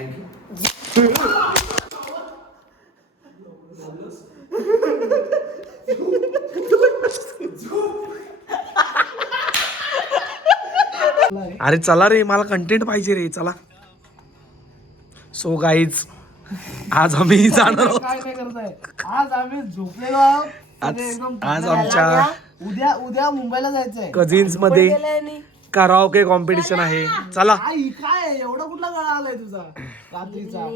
Thank you. अरे चला रे, मला कंटेंट पाहिजे रे, चला. सो गाईज, आज आम्ही जाणार आहोत. काय नाही करताय आज आम्ही झोपलेलो आहोत. आज आमच्या उद्या उद्या मुंबईला जायचंय. कझिन्स मध्ये कराओके कॉम्पिटिशन आहे. चला. काय एवढा कुठला गळा आलाय तुझा रात्रीचा?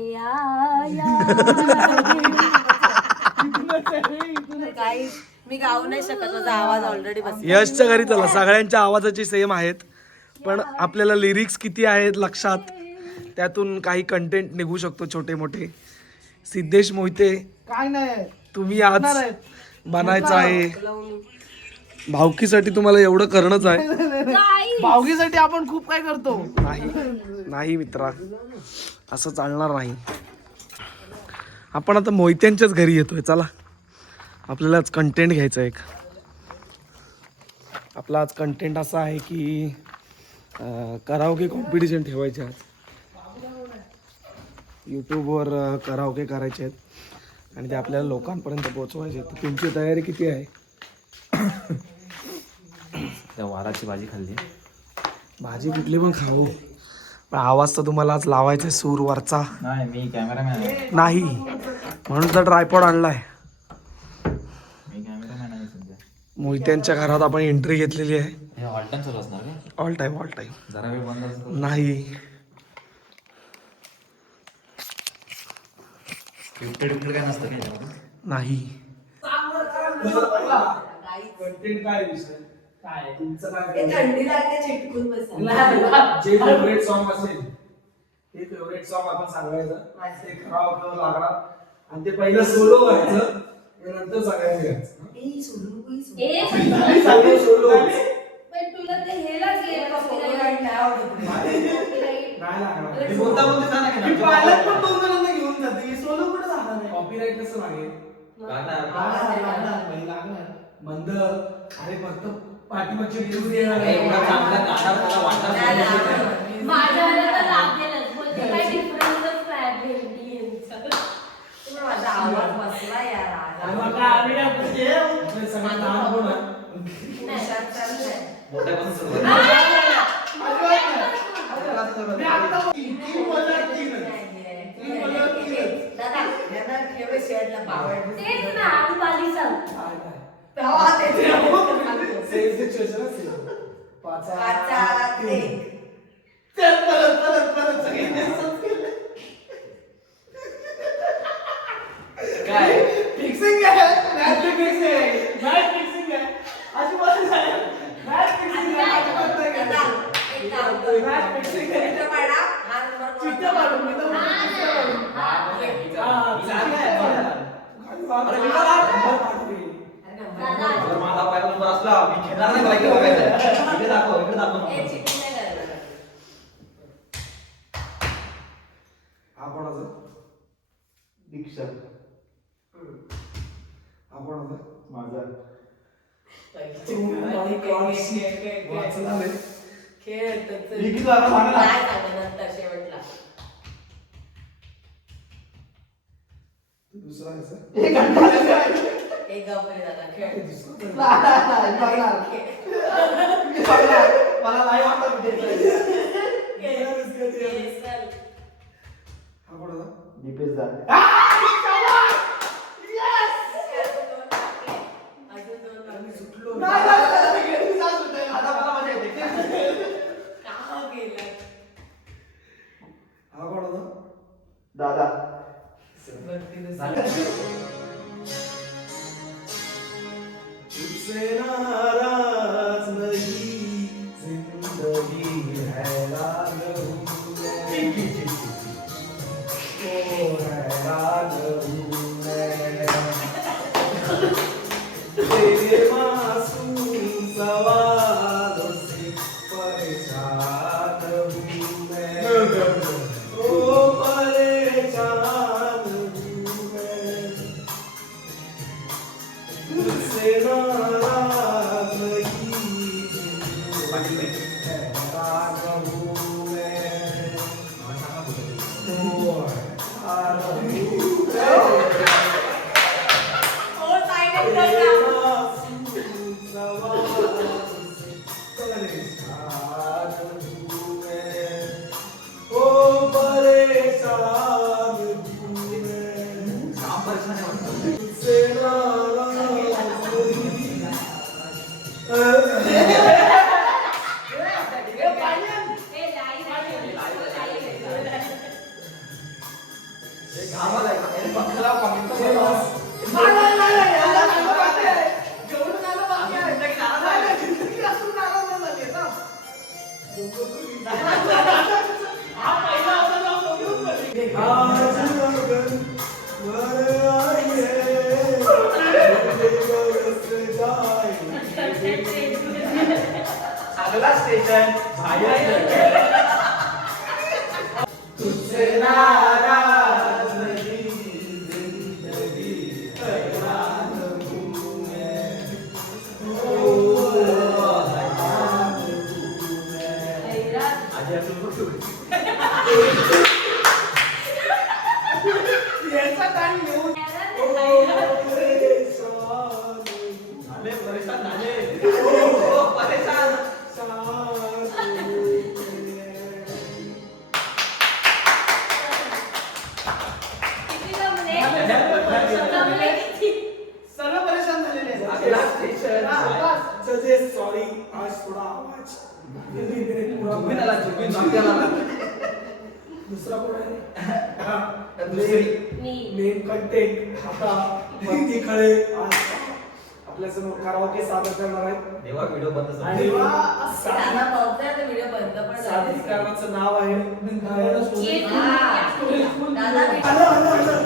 मी गाऊ नाही शकत, माझा आवाज ऑलरेडी बस. यशच्या घरी चला, सगळ्यांच्या आवाजाची सेम आहेत, पण आपल्याला लिरिक्स किती आहेत लक्षात, त्यातून काही कंटेंट निघू शकतो छोटे मोठे. सिद्धेश मोहिते, काय नाही तुम्ही आज बनायचं आहे. भावकीसाठी तुम्हाला एवढं करणंच आहे. भावगीसाठी आपण खूप काय करतो. नाही मित्रा, असं चालणार नाही. आपण आता मोहित्यांच्याच घरी येतोय. चला, आपल्याला आज कंटेंट घ्यायचं आहे. आपला आज कंटेंट असा आहे की कराओके कॉम्पिटिशन ठेवायचे आज. यूट्यूबवर कराओके करायचे आहेत आणि ते आपल्याला लोकांपर्यंत पोहोचवायचे आहेत. तुमची तयारी किती आहे? त्या वाराची भाजी खाल्ली. भाजी कुठली पण खाऊ, पण आवाज तर तुम्हाला आज लावायचा सूर वरचा. नाही, मी कॅमेरामॅन आहे. नाही म्हणून तर ट्रायपॉड आणलाय. मी कॅमेरामॅन आहे सध्या. मोहित्यांच्या घरात आपण एंट्री घेतलेली आहे. हे ऑल टाइम चालू असणार का? ऑल टाइम जरा वेळ बंद असतो. नाही. स्क्रिप्टेड काय नसतं का याच्यामध्ये? नाही. थंडी लागते, चिटकून बसा. जे फेवरेट सॉन्ग असेल ते फेवरेट सॉन्ग आपण सांगायचं, ते करावं लागणार आणि ते पहिलं सोलो व्हायचं, नंतर सगळ्यांनी घ्यायचं. सोलो पण तुला ते हे लागेल कॉपीराइट नाही आवडत. नाही मी पायलट पण 2 जणांना घेऊन जाते. सोलो कुठे जाणार आहे? कॉपीराइट कसं लागेल? लागणार मंद. अरे फक्त पाठीमागची डिलिव्हरी एवढा चांगला गाणं मला वाटलं नाही. माझ्याला तर लागेलच, म्हणजे काही डिफरन्सच नाही भेंडी यांचा. माझा आवाज बसला यार आज. नशात चाललंय. मोठ्यापासून सुरुवात. दादा, यांना ठेवे शेडला पावड. तेच ना, आम्ही बाली सांग. तेव्हा ते पाचा ते. काय फिक्सिंग आहे, मॅच फिक्सिंग आहे, मॅच फिक्सिंग आहे. अजिबात नाही. मॅच फिक्सिंग आहे, अजिबात नाही. दादा, एक काम कर. मॅच फिक्सिंग आहे. चिट्टा पाडा, हा नंबर चिट्टा पाडू, मी तर म्हणतो चिट्टा पाडू. अरे मी मला नंबर पाठवे. दादा, जर माझा पहिला नंबर असला मी घेणार नाही. मला इकडे बघायचं. इकडे दाखव हे चिट्टी नाही करायला. हा कोणाचा? दीक्षा. हा कोणाचा? माझा. वाचला रे. खेळ तर मी किती वाजता सांगा ना? काय सांगणार नंतर शेवटला. दुसरा कसं? एक गप्पा दादा खेळ. मला नाही वाटत हा कोणाचा? दीपेश दा. हा कोणाचा? दादा. तुझसे नाराज नहीं, जिंदगी हैरान हूँ मैं, ओ हैरान हूँ मैं, तेरे मासूम सवालों से परेशान हूँ मैं, ओ परेशान हूँ मैं. हो साईड एकदम काम परेशान आहे वाटतं. हे घामाला आहे का? हे पंखाला पंखा बोलवा. अगला स्टेशन बाहेर. तुझसे नाराज नहीं जिंदगी हैरान हूँ मैं. ओ हैरान हूँ मैं. आजी अजून बघतो. झाले परेशान झाले. ओ परेशान. सर्व परेशान झालेले आहेत. अगला स्टेशन. सॉरी आज थोडा आवाज झुकून आला, झुकून मागच्याला आला. दुसरा कोण आहे तर दुसरी. मेन कंटेंट आता वरती खळे आज आपल्या समोर कराओके सादर करणार आहेत देवा व्हिडिओ बंद झाला. आणि दादा पावसाळ्यात तर व्हिडिओ बंद पण झाले. सादरीकरणाचं नाव आहे दादा आलं, आलं, आलं.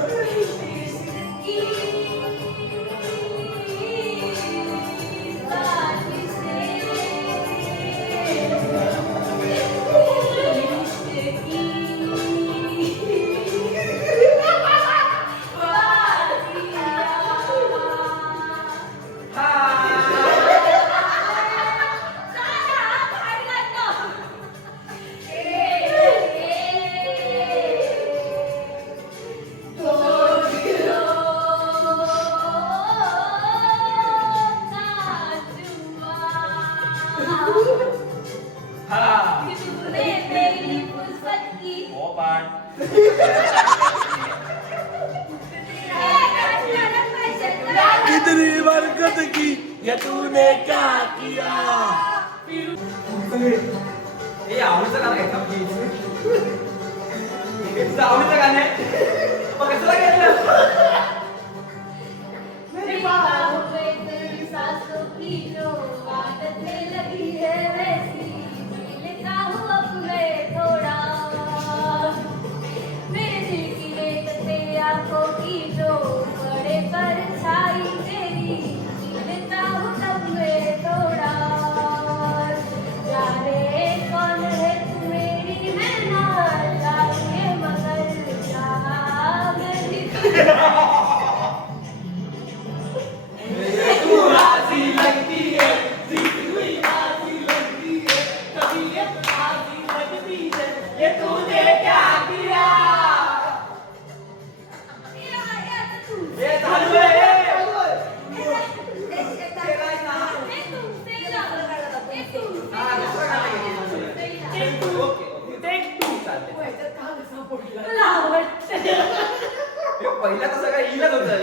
कितनी बरकत की ये तूने क्या किया. हे आवडीचं गाणं आहे का प्लीज? हे तुझं आवडीचं गाणं आहे? मग कशाला घेतलं? मेरी बाहों पे तेरी सांसों की जो आदत लगी है वैसी जी लेता हूँ अब मैं थोड़ा. मेरे दिल की रेखते आंखों की जो बड़े परछाई तेरी जी लेता हूँ तब मैं थोड़ा. जाने कौन है तू मेरी है ना जाने मगर यहाँ मेरी तू आसी लगती है, जीती हुई आसी लगती है, कभी ये आसी लगती है, ये तूने क्या किया? ये चालू आहे, हे चालू आहे. हा, दुसरं गाणं घे. Take two. Take two चालतंय. हे पहिला तसं काय इलच होतं.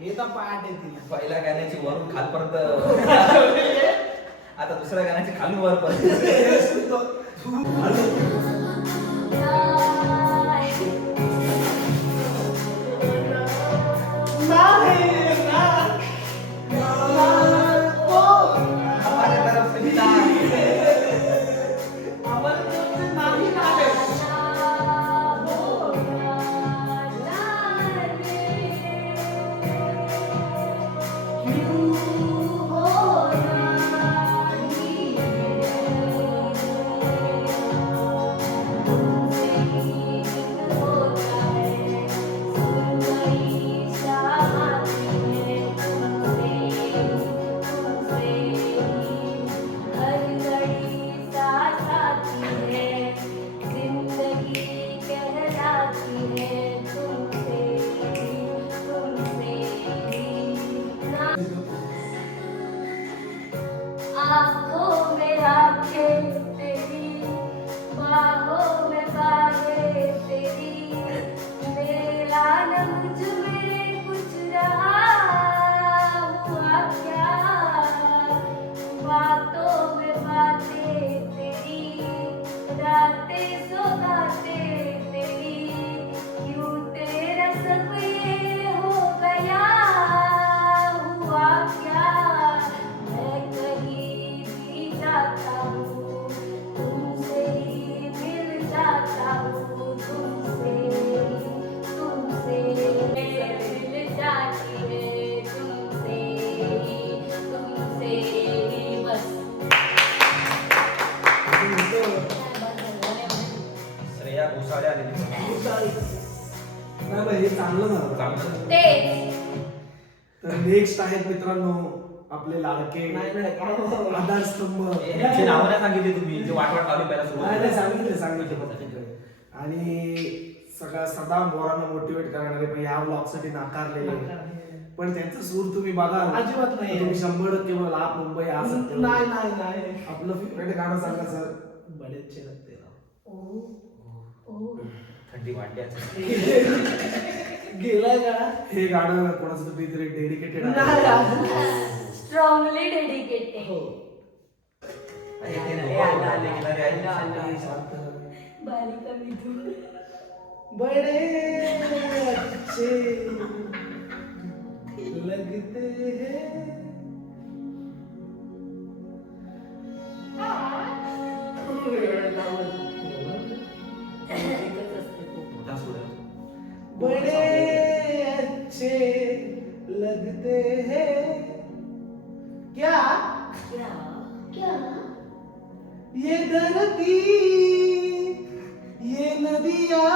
हे तर पाठ आहे तिला. पहिल्या गाण्याची वरून खालपर्यंत आता दुसऱ्या गाण्याची खालून वरपर्यंत. हमारे तरफ से विदा. हो येतो. आँखों में आँखें तेरी, बाहों में बाहें तेरी, मेरा न मुझ में कुछ रहा हुआ क्या, बातों में बातें तेरी, रातें सौगातें तेरी, क्यों तेरा सब ये हो गया हुआ क्या, मैं कहीं भी जाता हूँ तुमसे ही मिल जाता हूँ, तुमसे मिल जाती है, तुमसे ही बस. श्रेया घोसाळे आलेली. नाही बाई, हे चांगलं झालं. चांगलं. तेच. तर नेक्स्ट आहेत मित्रांनो आपले लाडके आधारस्तंभ. यांची नावं नाही सांगितली तुम्ही, जे वाट लावली पहिला नाही नाही, सुरुवात. सांगितले. आणि सदा मोरांना मोटिवेट करणारे पण या ब्लॉग साठी नाकारलेले, पण त्यांचा सूर तुम्ही बघा अजिबात नाही. तुम्ही 100% बोल आप मुंबई आ सकते हो. नाही नाही नाही आपलं फेवरेट गाणं सांगा सर. बड़े अच्छे लगते हो. थंडी वाढली आता. गेलाय का हे गाणं कोणाचं तरी डेडिकेटेड नाही आहे. Strongly dedicated. हो बालिका मिथून. बड़े अच्छे लगते हैं. मोठा सूर आहे. बड़े अच्छे लगते हैं. क्या क्या क्या ये धरती, ये नदियाँ,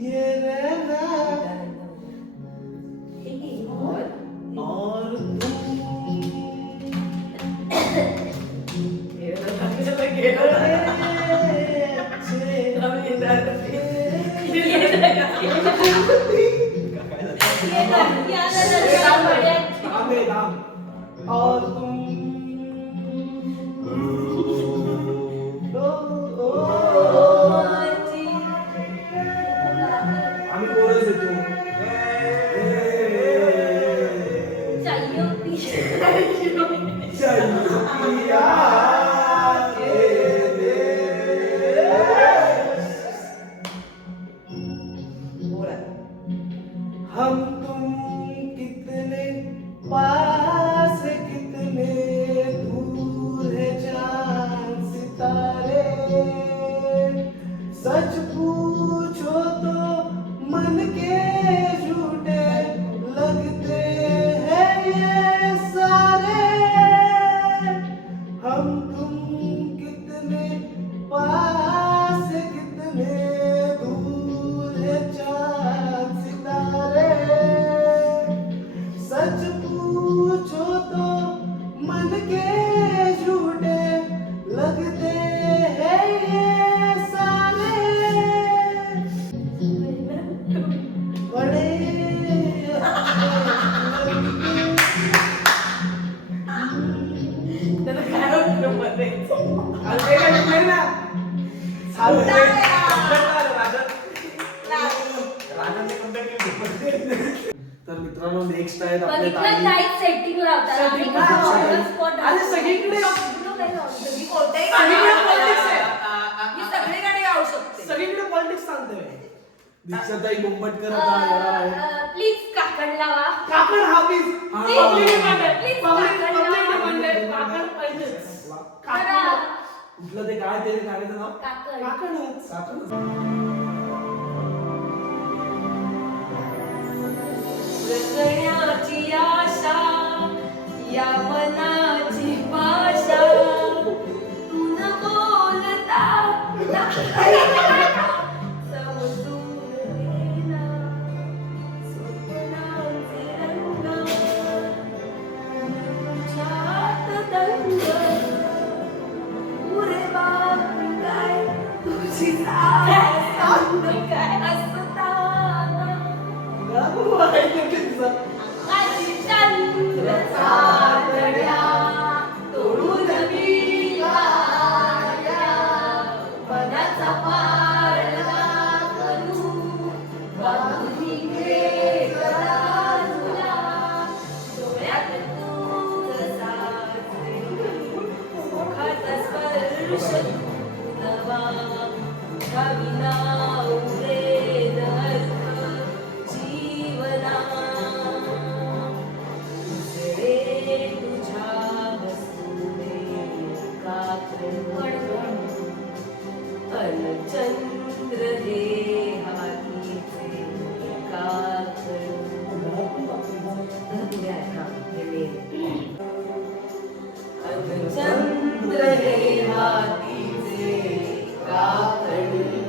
ये रहना और और तुम आम्ही कोरस देतो. हम तुम कितने पास, कितने दूर है चांद सितारे. सच पूछो तो मन के झूठे लगते हैं ये सारे. हम तुम कितने पास, कितने दूर है चांद सितारे. सच पूछो तो मन के झूठे लगते हैं ये सारे. बड़े तर मित्रांनो नेक्स्ट आहेत आपले बघितलं ताई. काय सेटिंग लावतात आम्ही Setting कसं लावतात. on the spot आणि असतो. सगळीकडे कुठलं काही लावतो. मी कोणत्याही सगळीकडे गाणी politics आहे. मी सगळी गाणी गाऊ शकते. सगळीकडे पॉलिटिक्स सांगतोय. दीक्षाताई मुंबटकर आता येणार आहेत. प्लीज काकण लावा. काकड हाफिज. हा. Public demand आहे. Please Public काकड लावा. demand आहे. काकड पाहिजेच. करा. कुठलं ते काय ते गाण्याचं नाव? काकण. काकडच. जगण्याची आशा या मनाची भाषा तू न बोलता समजून घेना स्वप्नांचे रंग तुझ्यात दंग पुरे बाप काय तुझी सांग काय असताना गळा खूप वाईट आहे तिचा. माझी नवा कविना उरेद अर्थ जीवना उजळे तुझ्या वसुले चंद्र हे हातीचे चंद्र हे हातीचे काकडी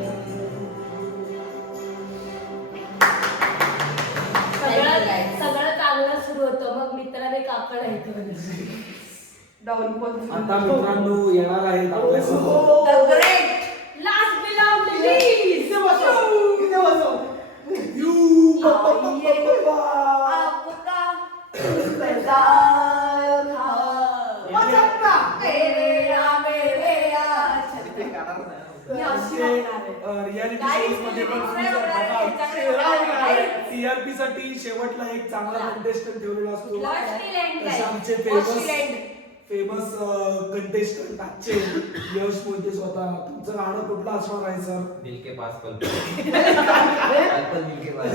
सगळं चांगलं सुरू होतं मग मित्राने काकड ऐकलं डाऊनफॉल आता मित्रांनो येणार आहेत आपल्यासोबत the great last belong please इथे बसव आपका इंतजार था मेरे या मी अशी वागणार आहे. रियालिटी Guys, शोज मध्ये पण तुम्ही टीआरपी साठी शेवटला एक चांगला कंटेस्टंट ठेवलेला असतो Watchful end, guys. तसे आमचे Watchful end. फेमस कंटेस्टंट आजचे यश मोहिते स्वतः तुमचं गाणं कुठलं असणार आहे सर दिल के पास पल पल दिल के पास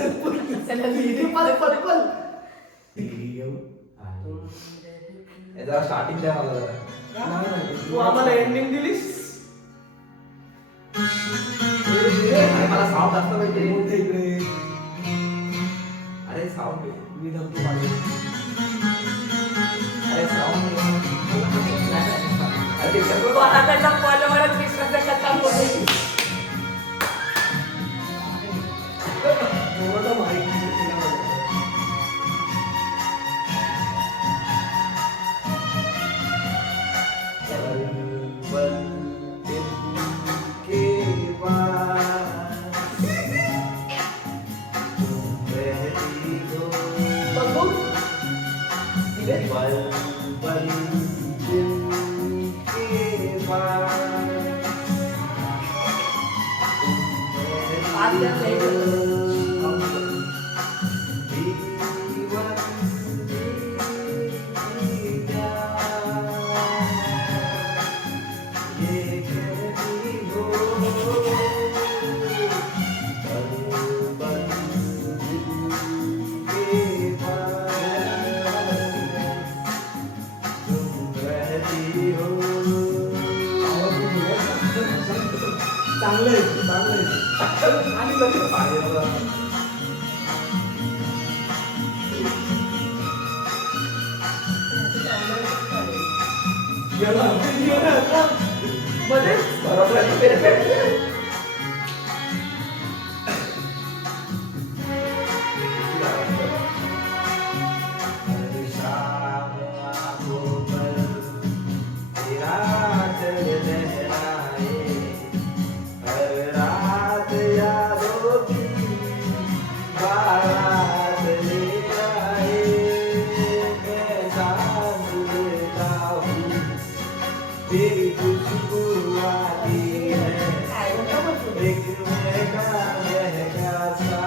जरा स्टार्टिंग द्या मला जरा तू आम्हाला एंडिंग दिलीस अरे मला साऊंड जास्त पाहिजे मोठे इकडे अरे साऊंड मी धरतो माझे अरे साऊंड अरे ते सर्व त्याचा पॉलवरच विश्वास कसा बोलेल थोडं माहिती दिलं मला. पल दिल के पास तुम रहती हो बघू पल पल दिल के पास आज जर late चांगलं आहे चांगलं आहे आणि लक्ष तेरी खुशबू आती है एक महका महका सा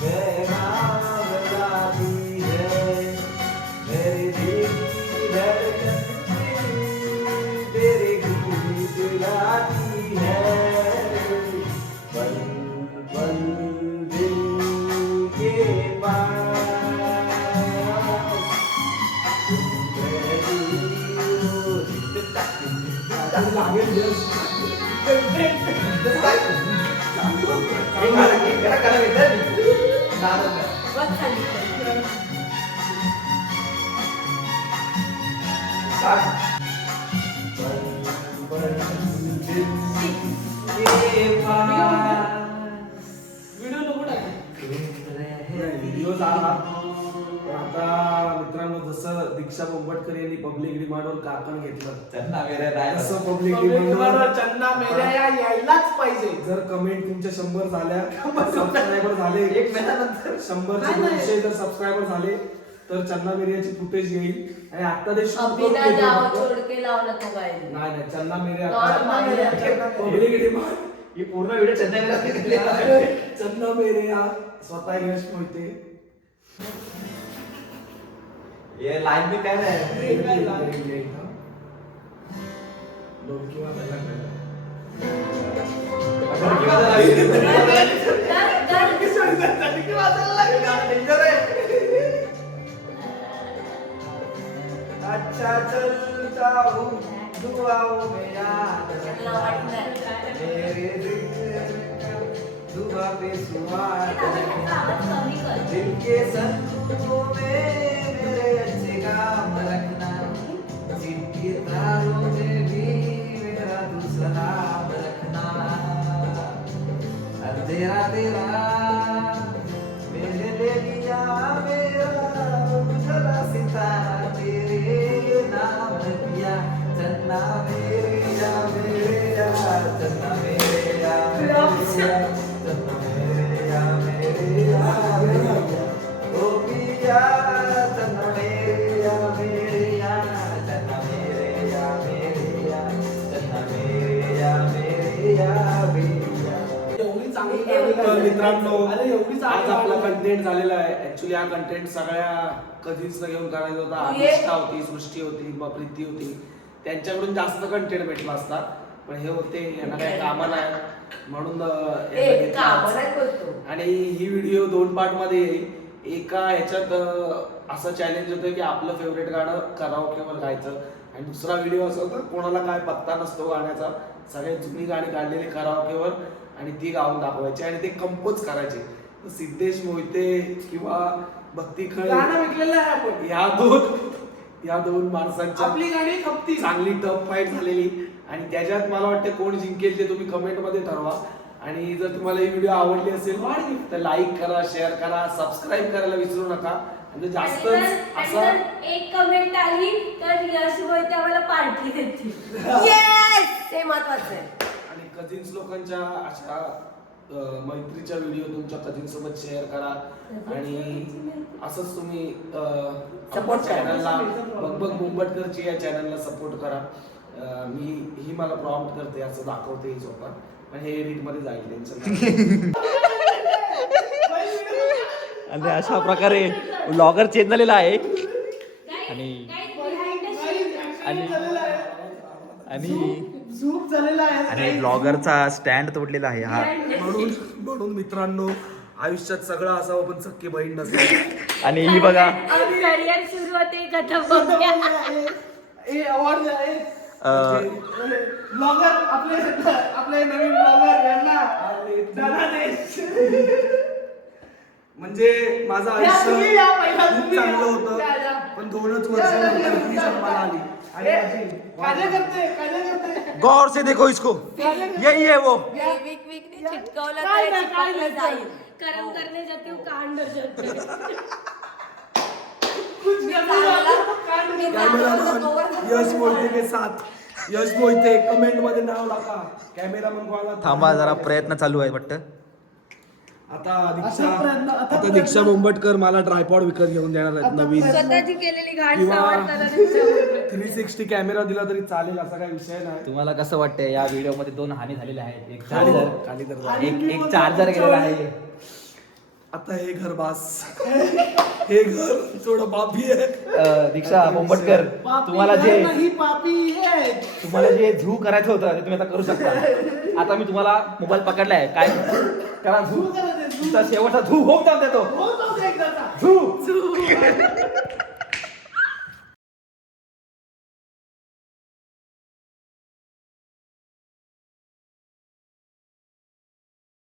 पैगाम लाती है मेरे दिल की धड़कन तेरे गीत गाती है पल पल दिल के पास तुम रहती हो लागेल यश बस खाली व्हिडिओ नको टाकू व्हिडिओ झाला पण आता मित्रांनो जसं दीक्षा बोंबटकर यांनी पब्लिक डिमांडवर काकण घेतलं तसं पब्लिक डिमांडवर चन्ना मेल्या यायलाच पाहिजे जर कमेंट तुमच्या 100 झाल्या सबस्क्रायबर झाले एक महिन्यानंतर 100 चे 200 जर सबस्क्रायबर झाले तर चन्ना मेरियाची फुटेज येईल आणि आता ते shoot करून अभिना घेतो जाओ फक्त. छोड़ के लाओ ना तो गाय नाही नाही चन्ना मेरिया Not my- पब्लिक डिमांड ही पूर्ण व्हिडिओ चेन्नई चन्ना मेरिया स्वतः यश मोहिते ये लाईन भी काय नाही ढोलकी वाजायला लागलेलं. अच्छा चलता हूँ दुआओं में याद रखना मेरे दुआ पे सुहाग दिल के संदूकों में मेरे अच्छे काम रखना जिनके तारों में भी मेरा दूसरा नाम रखना अंधेरा तेरा मैंने ले लिया मेरा उजला सितारा तेरे नाम किया चन्ना मेरे या चन्ना मेरे या चन्ना मेरे या ओ पिया चन्ना मेरे या चन्ना मेरे या चन्ना मेरे या एवढी चांगली तर मित्रांनो अरे एवढी आज चांगली आपला गाणी. कंटेंट झालेला आहे. ऍक्च्युली हा कंटेंट सगळ्या कधीच न घेऊन करायचा होता. ये. अनुष्का होती, सृष्टी होती, प्रीती होती, त्यांच्याकडून जास्त कंटेंट भेटला असता, पण हे होते यांना काही कामं नाही म्हणून यांना घेतलं आज. आणि ही व्हिडिओ 2 पार्ट मध्ये येईल. एका ह्याच्यात असं चॅलेंज होतं की आपलं फेवरेट गाणं कराओकेवर गायचं, आणि दुसरा व्हिडिओ असा होता कोणाला काय पत्ता नसतो गाण्याचा, सगळ्यात जुनी गाणी काढलेली कराओकेवर आणि ती गाऊन दाखवायची आणि ते कंपोज करायचे. तर सिद्धेश मोहिते किंवा भक्ती खळे गाणं विकलेलं आहे आपण. या दोन माणसांच्या आपली गाणी खपती. चांगली टफ फाईट झालेली, आणि त्याच्यात मला वाटतं कोण जिंकेल ते तुम्ही कमेंट मध्ये ठरवा. आणि जर तुम्हाला ही व्हिडिओ आवडली असेल तर लाईक करा, शेअर करा, सबस्क्राईब करायला विसरू नका. म्हणजे जास्त असा एक कमेंट आली तर यश मोहिते आम्हाला पार्टी देतील. येस, ते महत्वाचं आहे. आणि कझिन्स लोकांच्या अशा मैत्रीच्या व्हिडिओ तुमच्या कझिन्स सोबत शेअर करा, आणि असंच तुम्ही Support करा. चॅनलला बघ मुंबटकरची या चॅनलला सपोर्ट करा. ही मला प्रॉम्प्ट करते असं दाखवते ही स्वतः, पण हे एडिट मध्ये जाईल टेन्शन. आणि अशा प्रकारे ब्लॉगर चेंज झालेला आहे. आणि आणि आणि झूप झालेला आहे. आणि ब्लॉगरचा स्टँड तोडलेला आहे हा. म्हणून मित्रांनो, आयुष्यात सगळं असावं पण सख्खी बहीण नसेल. आणि ही बघा करिअर सुरू होते कथा हे अवॉर्ड आहे. ब्लॉगर आपले नवीन ब्लॉगर यांना धनादेश. म्हणजे माझं या आयुष्य तुम्ही या, पहिला खूप तुम्ही चांगलं या. होतं, या, या. पण 2च वर्षानंतर ही जन्माला आली. आणि काजे करते गौर से देखो इसको, यही है वो. वीक वीकने चिटकवलं काय तर नाही, काय चिपकलं नाही. जाईल. कर्म करने जाते हो कांड जाते. कुछ कॅमेरामॅन यश मोहिते के साथ, यश मोहिते कमेंट मध्ये नाव टाका. कॅमेरामन कोणाला थांबा जरा, प्रयत्न चालू आहे वाटतं. आता दीक्षा बोंबटकर मला ट्रायपॉड विकत घेऊन देणार आहेत नवीन, स्वतःची केलेली घाण किंवा सावरताना त्यांच्यावर. 360 कॅमेरा दिला तरी चालेल, असा काही विषय नाही. तुम्हाला कसं वाटतंय या व्हिडिओ मध्ये 2 हानी झालेल्या आहेत. एक खाली चार्जर, तर जा. एक चार्जर गेलेला आहे. आता हे घर बास, हे घर थोडं बापी आहे. दीक्षा बोंबटकर, तुम्हाला जे पापी आहे. तुम्हाला जे झू करायचं होतं ते तुम्ही आता करू शकता. आता मी तुम्हाला मोबाईल पकडलाय, काय करा झू. तुमचा शेवटचा झू होम जाऊन देतो. हो, जाऊ दे एकदाचा. झू.